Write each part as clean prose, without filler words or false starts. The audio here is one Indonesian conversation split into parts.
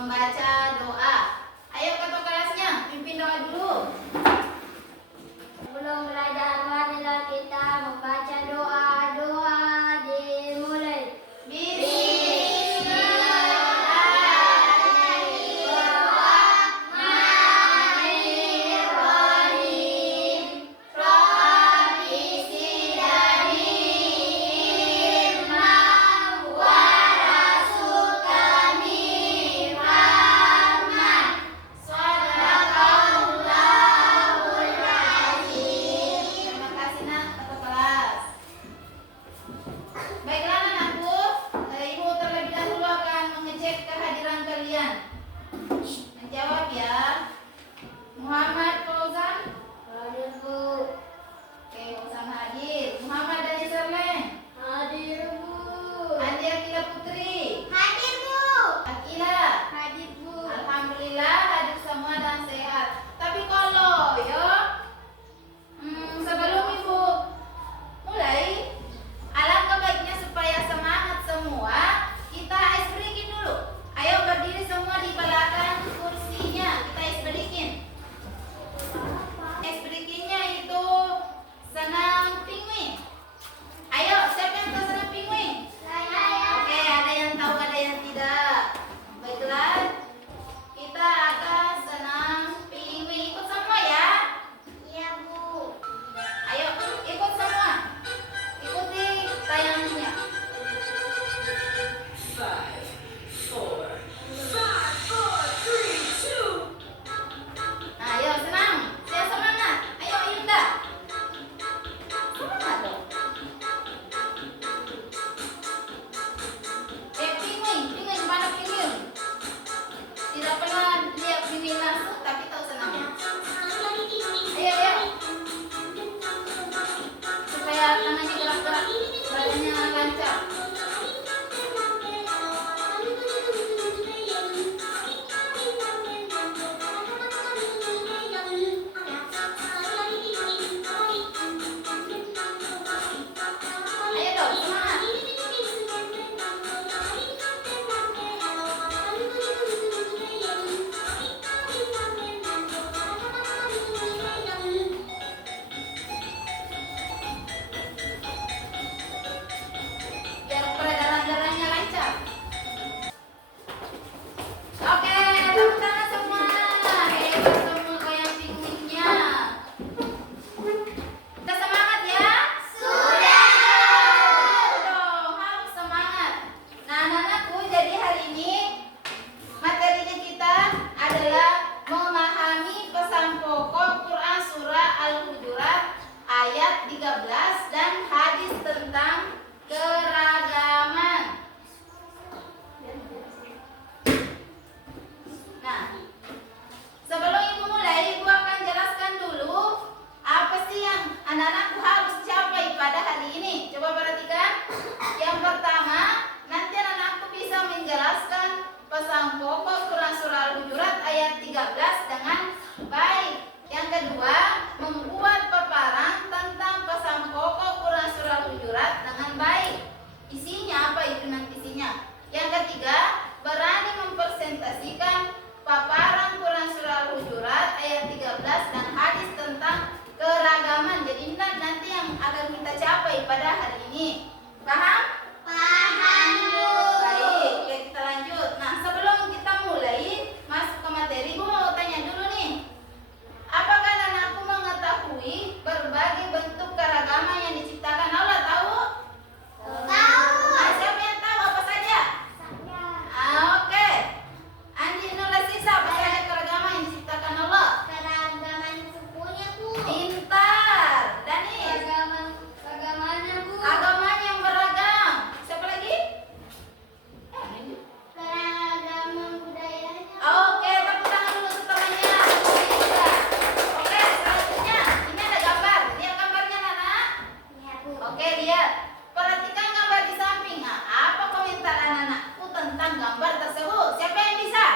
membaca doa. Ayo ketua kelasnya, pimpin doa dulu. Sebelum belajar marilah kita membaca doa dimulai. Bismillahirrahmanirrahim. Rabbi zidni ilman warzuqni fahman. Shadaqallahul azim. Terima kasih nak ketua kelas. Baiklah anakku, ibu terlebih dahulu akan mengecek kehadiran kalian. Menjawab ya. Muhammad Fauzan. Hadir, Bu. Oke, Fauzan hadir. Muhammad Dani Serleng. Hadir, Bu. Andi Akila Putri. Hadir, Bu. Akila. Hadir, Bu. Alhamdulillah hadir semua dan sehat. Tapi kalau sebelum ibu mulai, alangkah baiknya supaya semangat semua, kita ice breaking dulu. Ayo berdiri semua di belakang kursinya, kita ice breaking. Ice breakingnya itu senam penguin. Ayo, siapa yang tahu senam penguin? Oke, ada yang tahu, ada yang tidak. Baiklah, kita akan senam penguin. Ikut semua ya. Iya, Bu. Ayo, ikut semua. Ikuti tayangannya. 5, 4, 3, 2. Nah, ayo senam. Saya semangat. Ayo, Yunda. Semangat dong. Penguin, mana penguin? Tidak pernah lihat penguin langsung, tapi tahu senamnya. Ayo, ayo. Supaya tangannya gerak-gerak, badannya lancar. Ayo dong, semangat. Biar peredaran darahnya lancar. Oke, tepuk tangan semua. Hebat semua kayak penguinnya. Udah semangat ya? Sudah. Dong, harus semangat. Nah, anak-anakku, jadi hari ini materinya kita adalah memahami pesan pokok Quran surah Al-Hujurat ayat 13 dan hadis tentang keragaman. Nah, sebelum ibu mulai, ibu akan jelaskan dulu apa sih yang anak-anakku harus capai pada hari ini. Coba perhatikan. Yang pertama, nanti anak-anakku bisa menjelaskan pesan pokok Quran surah Al-Hujurat ayat 13 dengan baik. Yang kedua, membuat paparan tentang pesan pokok Quran surah Al-Hujurat dengan baik. Isinya apa itu nanti isinya? Yang ketiga, berani mempresentasikan paparan Quran surah Al-Hujurat ayat 13 dan hadis tentang keragaman. Jadi nanti yang akan kita capai pada hari ini. Paham? Paham, Bu. Baik, oke, kita lanjut. Nah, sebelum kita mulai masuk ke materi, Bu mau tanya dulu nih. Apakah anakku mengetahui berbagai bentuk keragaman yang diciptakan Allah? Tahu? Tahu. Nah, siapa yang tahu apa saja? Oke. Andi Nulasisa, apa saja keragaman yang diciptakan Allah? Keragaman sukunya, Bu. Pintar. Danis. Keragamannya, Bu. Agamanya yang beragam. Siapa lagi? Keragaman budayanya. Oke, tepuk tangan dulu setelahnya. Oke, selanjutnya ini ada gambar. Lihat gambarnya, Nana. Iya, Bu. Oke, lihat. Perhatikan gambar di samping. Nah, apa komentar anak-anakku tentang gambar tersebut? Siapa yang bisa?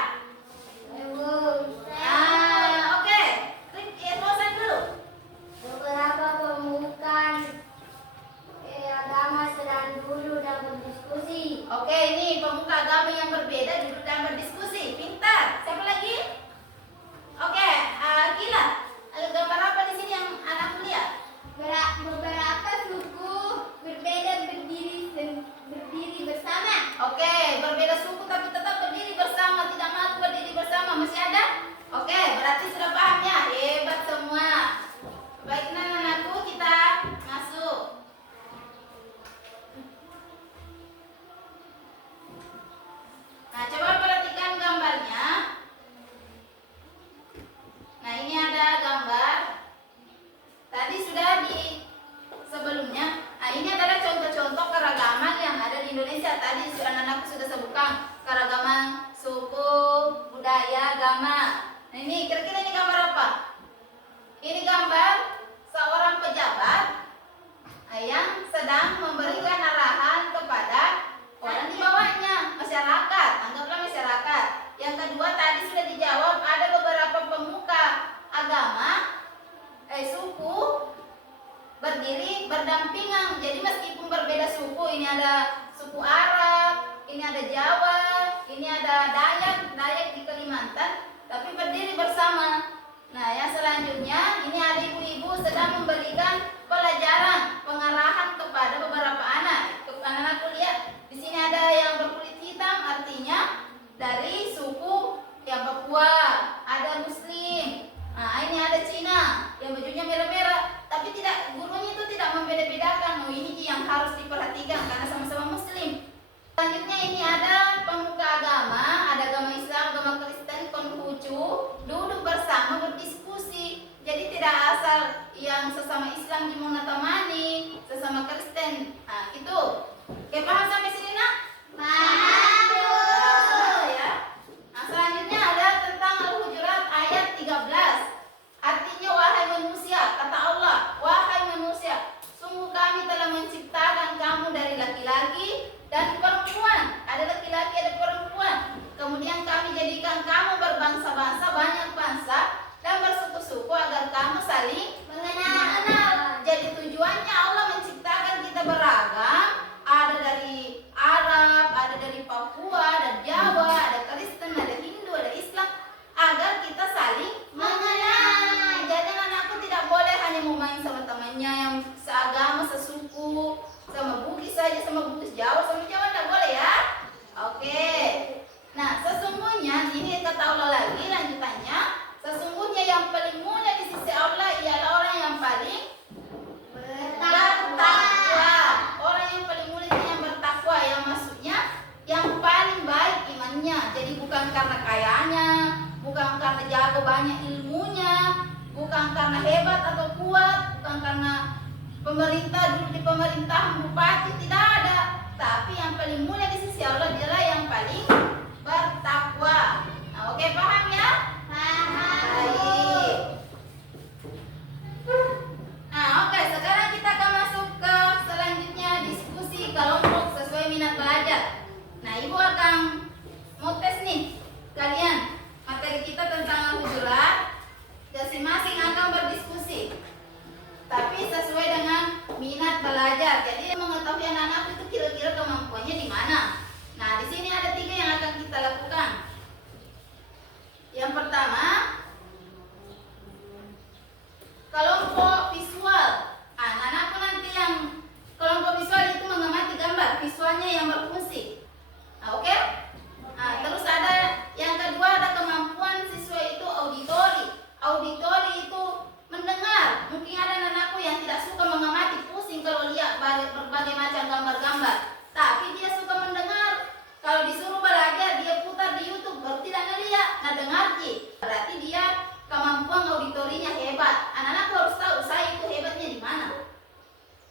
Bu. Oke. Klik bosan dulu. Beberapa pemuka agama sedang dulu dan berdiskusi. Oke, ini pemuka agama yang berbeda duduk dan berdiskusi. Pintar. Oke, berbeda suku tapi tetap berdiri bersama, tidak malu berdiri bersama. Masih ada? Oke, berarti sudah paham ya? Hebat semua. Baik, anak-anakku, kita masuk. Nah, coba perhatikan gambarnya. Nah, ini ada gambar. Tadi sudah di sebelumnya. Nah, ini adalah contoh-contoh keragaman yang ada di Indonesia. Tadi anak-anakku sudah sebutkan keragaman suku, budaya, agama. Nah, ini kira-kira ini gambar apa? Ini gambar seorang pejabat yang sedang memberikan arahan kepada orang di bawahnya, masyarakat. Anggaplah masyarakat. Yang kedua tadi sudah dijawab, ada beberapa pemuka agama, suku berdiri berdampingan. Jadi meskipun berbeda suku, ini ada suku Arab, ini ada Jawa, ini ada Dayak di Kalimantan, tapi berdiri bersama. Nah, yang selanjutnya ini ada ibu-ibu sedang memberikan pelajaran, pengarahan kepada beberapa anak. Anak-anakku lihat, di sini ada yang berkulit hitam, artinya dari suku yang Papua, ada Muslim. Nah, ini ada Cina yang bajunya merah-merah, tapi gurunya itu tidak membeda-bedakan. Oh, ini yang harus diperhatikan karena sama-sama Muslim. Selanjutnya ini ada pemuka agama, ada agama Islam, agama Kristen, Konghucu, duduk bersama berdiskusi. Jadi tidak asal yang sesama Islam di monotomani, sesama Kristen. Nah, itu. Oke, paham sampai sini, Nak? Paham. Ya. Nah, selanjutnya ada tentang Al-Hujurat ayat 13. Artinya, wahai manusia, kata Allah, wahai manusia, sungguh kami telah menciptakan kamu dari laki-laki dan perempuan. Ada laki-laki, ada perempuan. Kemudian kami jadikan kamu berbangsa-bangsa, banyak bangsa, dan bersuku-suku agar kamu saling mengenal. Jadi tujuannya Allah menciptakan kita beragam. Ada dari Arab, ada dari Papua, ada Jawa, ada Kristen, ada Hindu, ada Islam, agar kita saling mengenal. Jadi anakku tidak boleh hanya mau main sama temannya yang seagama, sesuku, sama Bugis saja, sama Bugis Jawa, sama Jawa tidak boleh ya. Oke. Nah, sesungguhnya ini kata Allah lagi lanjutannya, sesungguhnya yang paling mulia di sisi Allah ialah orang yang paling bertakwa. Orang yang paling mulia itu yang bertakwa, yang maksudnya yang paling baik imannya. Jadi bukan karena kayanya, bukan karena jago banyak ilmunya, bukan karena hebat atau kuat, bukan karena pemerintah dulu di pemerintahan bupati, tidak ada. Tapi yang paling mulia di sisi Allah adalah yang paling bertakwa. Nah, oke, paham ya? Paham. Baik. Nah, oke, sekarang kita akan masuk ke selanjutnya diskusi kelompok sesuai minat belajar. Nah, Ibu akan mau tes nih kalian. Materi kita tentang Al-Hujurat. Masing-masing akan berdiskusi, tapi sesuai dengan minat belajar. Jadi mengetahui anak-anak itu kira-kira kemampuannya di mana. Nah, di sini ada 3 yang akan kita lakukan. Yang pertama, kelompok visual. Anak-anakku nanti yang kelompok visual itu mengamati gambar, visualnya yang berfungsi. Nah, oke? Nah, terus ada yang kedua, ada kemampuan siswa itu auditori. Auditori itu mendengar. Mungkin ada anak-anakku yang tidak suka mengamati, pusing kalau lihat berbagai macam gambar-gambar. Tapi dia suka mendengar. Kalau disuruh belajar, dia putar di YouTube, baru tidak ngeliat, nah dengar Ji. Berarti dia kemampuan auditorinya hebat. Anak-anakku harus tahu saya itu hebatnya di mana.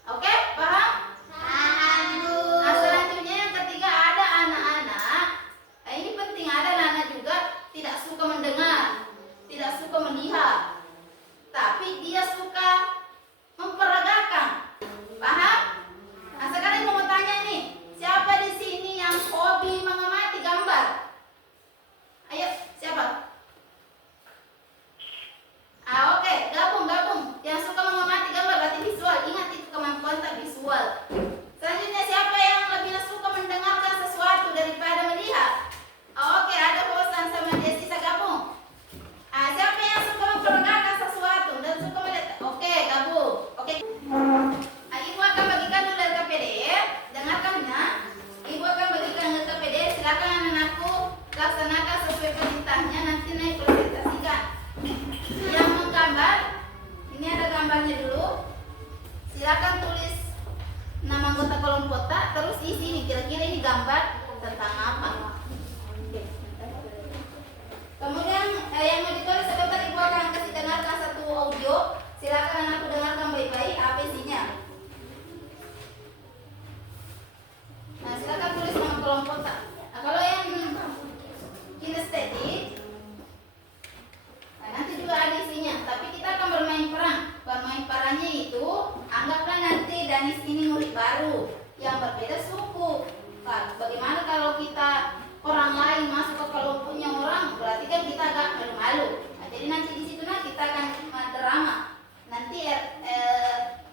Oke, paham? Paham, Bu. Nah, selanjutnya yang ketiga ada anak-anak terus isi nih, kira-kira ini gambar tentang apa. Oke. Kemudian yang mau ditulis sebentar ibu akan kasih dengarkan satu audio. Silakan anakku dengarkan baik-baik apa isinya. Nah, silakan tulis nama kelompok tak. Nah, kalau yang kinestetik, nah, nanti juga ada isinya. Tapi kita akan bermain peran. Bermain perannya itu, anggaplah nanti Danis ini murid baru yang berbeda suku. Nah, bagaimana kalau kita orang lain masuk ke kelompoknya orang, berarti kan kita agak malu-malu. Nah, jadi nanti di situ kita akan drama. Nanti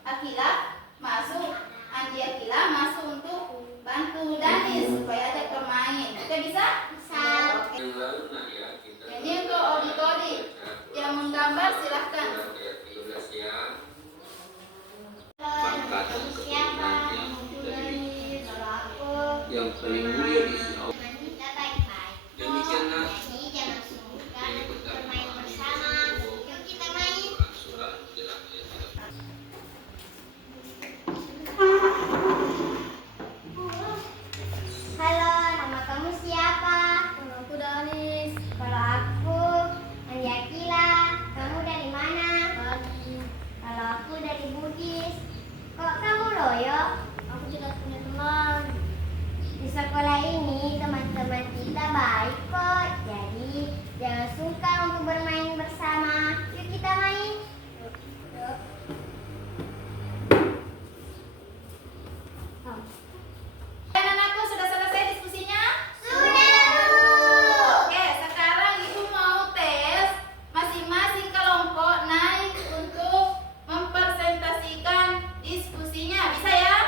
Akila masuk, Andi Akila masuk untuk bantu Danis supaya ada bermain. Oke, bisa? Bisa. Oke. Ini untuk auditori yang menggambar silahkan. Nama kamu siapa? Tulis. Kalau aku. Yang paling mulia di sisi Allah. Teman kita baik-baik. Demikianlah Jadi jangan sungkan ini untuk pertama bermain bersama. Yuk kita main. Surah jelas ya. Halo, nama kamu siapa? Nama aku Danis. Kalau aku Andi Akila. Kamu dari mana? Kalau aku dari Bugis. Kok kamu loyo? Aku juga punya teman. Di sekolah ini teman-teman kita baik kok. Jadi jangan sungkan untuk bermain bersama. Yuk kita main. Yuk. Anak-anakku sudah selesai diskusinya? Sudah, Bu. Oke, sekarang ibu mau tes masing-masing kelompok naik untuk mempresentasikan diskusinya. Bisa ya?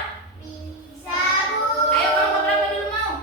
Bisa, Bu. Ayo kelompok berapa dulu mau?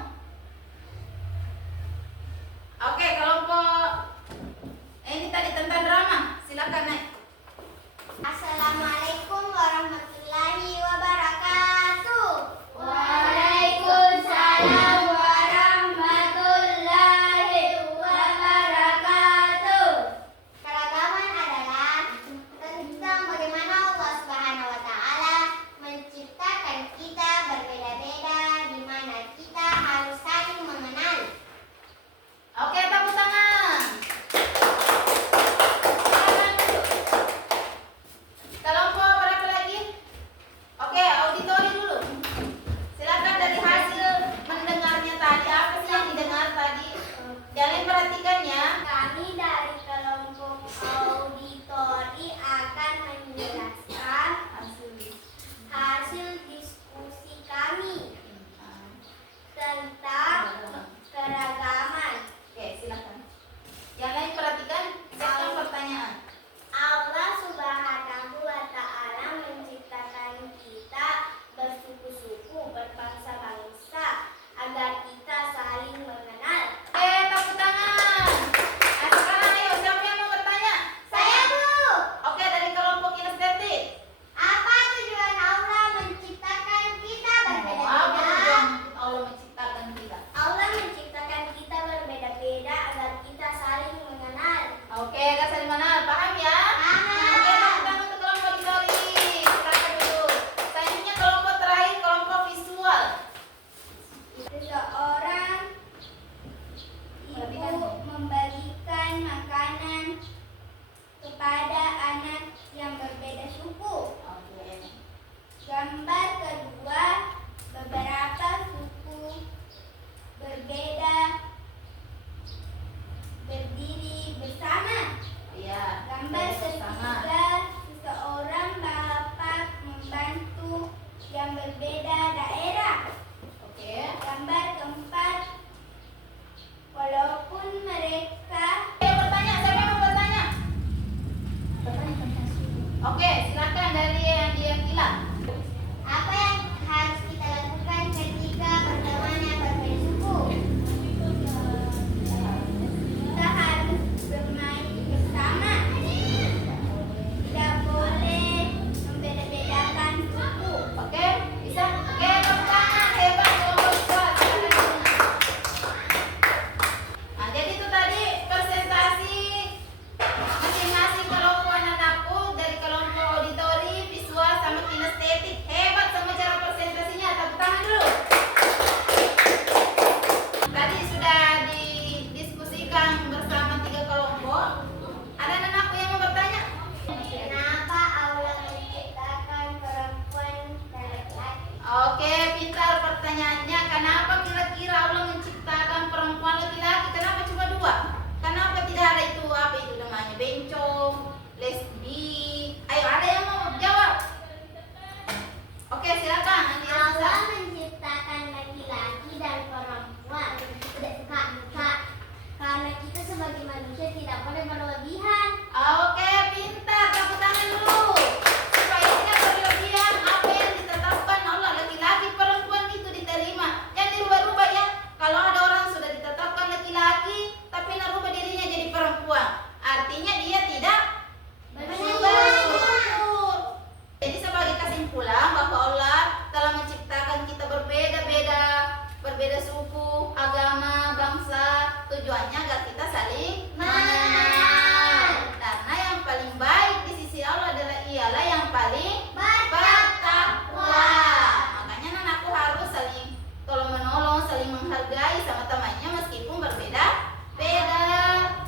menghargai sama temannya meskipun berbeda-beda.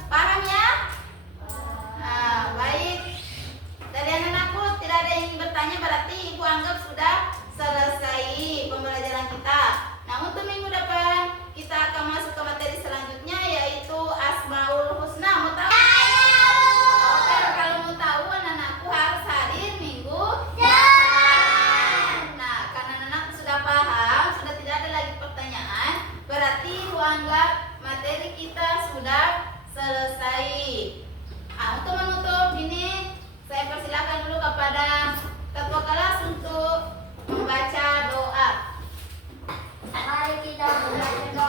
Paham ya? Nah, baik. Dari anak-anakku tidak ada yang ingin bertanya, berarti Ibu anggap sudah selesai pembelajaran kita. Nah, untuk minggu depan kita akan masuk ke materi selanjutnya, yaitu Asmaul Husna. Mau tahu? Oke, kalau mau tahu anak-anakku harus hadir minggu depan. Nah, karena anak-anakku sudah paham, sudah tidak ada lagi pertanyaan, berarti Ibu anggap materi kita sudah selesai. Nah, untuk menutup ini, saya persilakan dulu kepada ketua kelas untuk membaca doa. Mari kita membaca